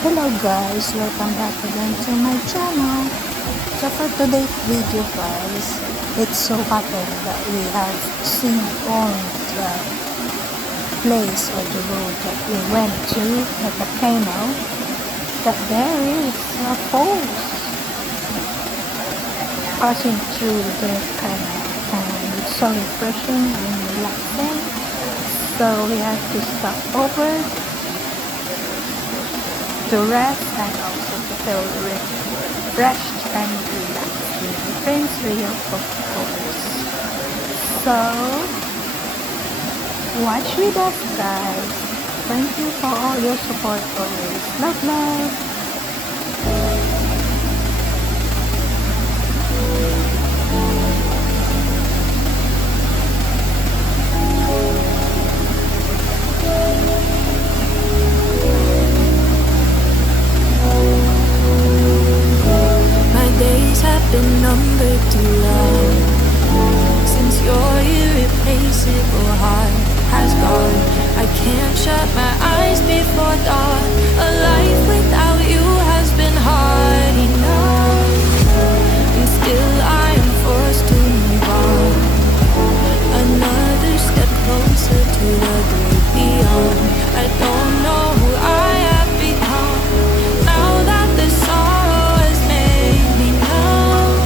Hello guys, welcome back again to my channel. So for today's video guys, it's so happened that we have seen on the place or the road that we went to, at the canal, that there is a falls passing through the canal, and it's so refreshing and relaxing. So we have to stop over to rest and also to feel refreshed and relaxed with the Prince Rio of course. So watch with us guys. Thank you for all your support always. Love love. Been numbered too long since your irreplaceable heart has gone. I can't shut my eyes before dawn. A life without you has been hard enough, and still I am forced to move on. Another step closer to the great beyond. I don't know who I have become now that the sorrow has made me numb.